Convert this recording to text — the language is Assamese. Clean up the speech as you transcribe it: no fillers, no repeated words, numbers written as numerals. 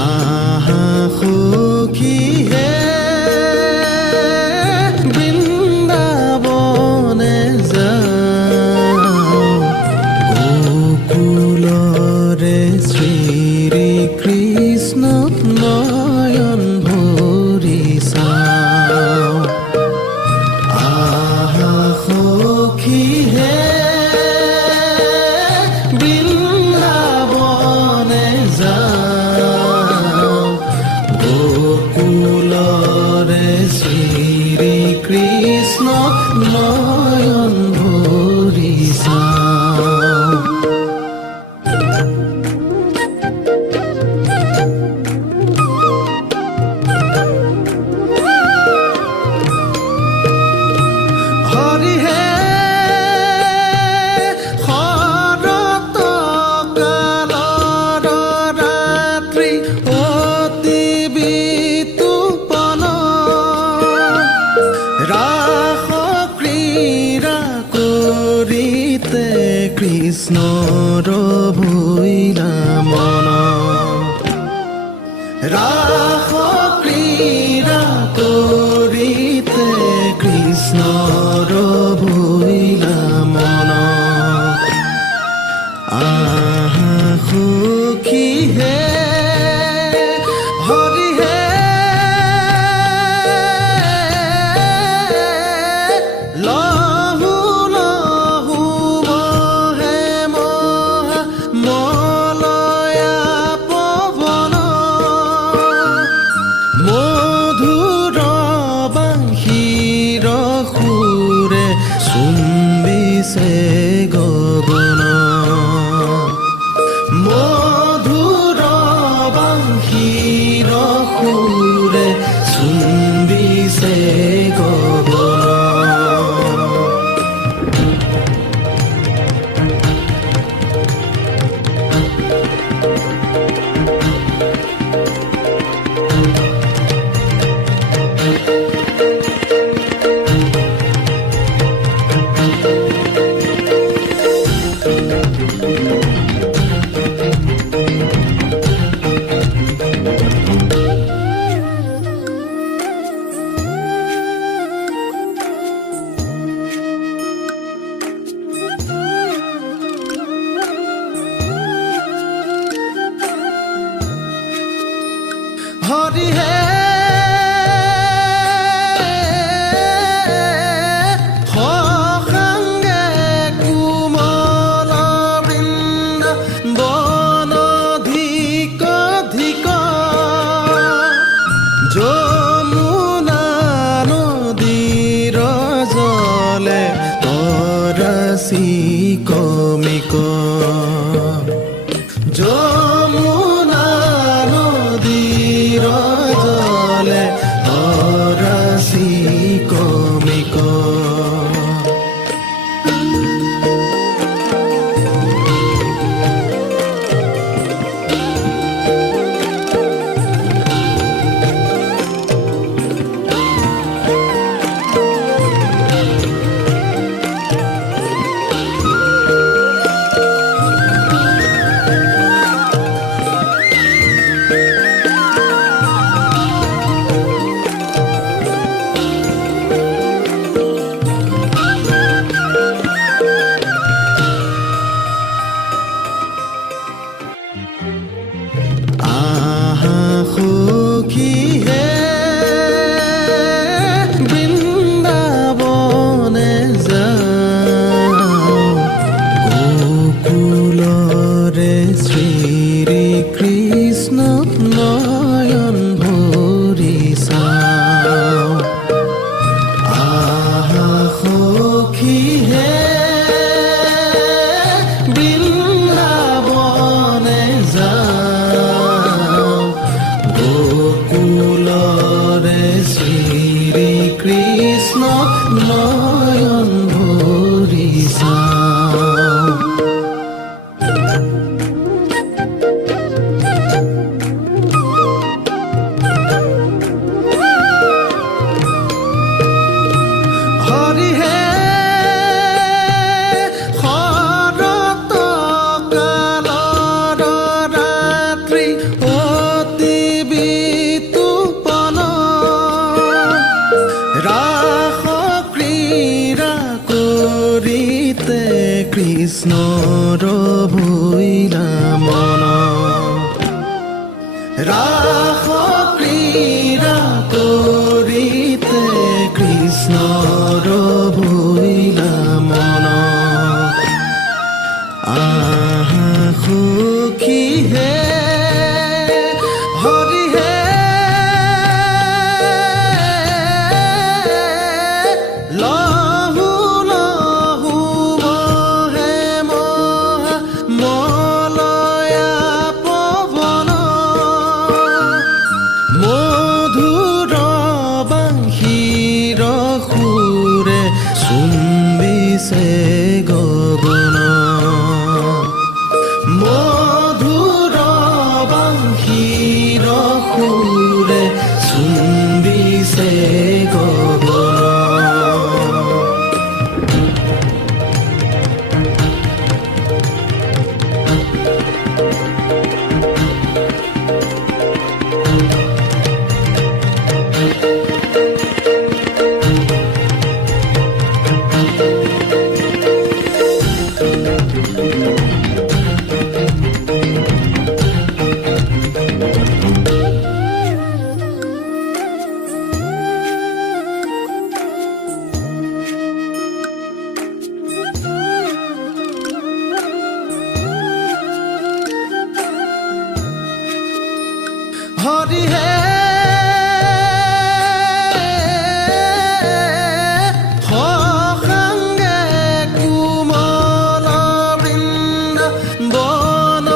আহা সখী হে বৃন্দাবনে যাওঁ গোকুলৰে শ্ৰীকৃষ্ণ নয়ন ভৰি চাওঁ আহা সখী হে বৃন্দাবনে যাওঁ গোকুলৰে শ্ৰীকৃষ্ণ নয়ন ভৰি চাওঁ হৰি হে শৰৎ কালৰ ৰাত্ৰি অতি বিতুপন ৰাস ক্ৰীড়া কৰিতে কৃষ্ণৰ ভৈলা মন ৰাস ক্ৰীড়া কৰিতে কৃষ্ণৰ ভৈলা মন আহা সখী হে হৰি হে লহু লহু বহে মহা মলয়া পৱন মধুৰ বাঁশীৰ সুৰে চুম্বিছে গগন মধুৰ বাঁশীৰ সুৰে চুম্বিছে গগন হৰি হে সসাংগে কোমল বৃন্দ বনধিক ধিক যমুনা নদীৰ জলে তৰাচি কমিক যমুনা নদীৰ জলে তৰাচি কমিক আহা সখী হে বৃন্দাবনে যাওঁ গোকুলৰে শ্ৰীকৃষ্ণ নয়ন ভৰি চাওঁ আহা সখী হে বৃন্দাবনে যাওঁ গোকুলৰে শ্ৰীকৃষ্ণ নয়ন ভৰি চাওঁ হৰি হে শৰৎ কালৰ ভৈলা মন ৰাস ক্ৰীড়া কৰিতে কৃষ্ণৰ ভৈলা মন আহা সখী হে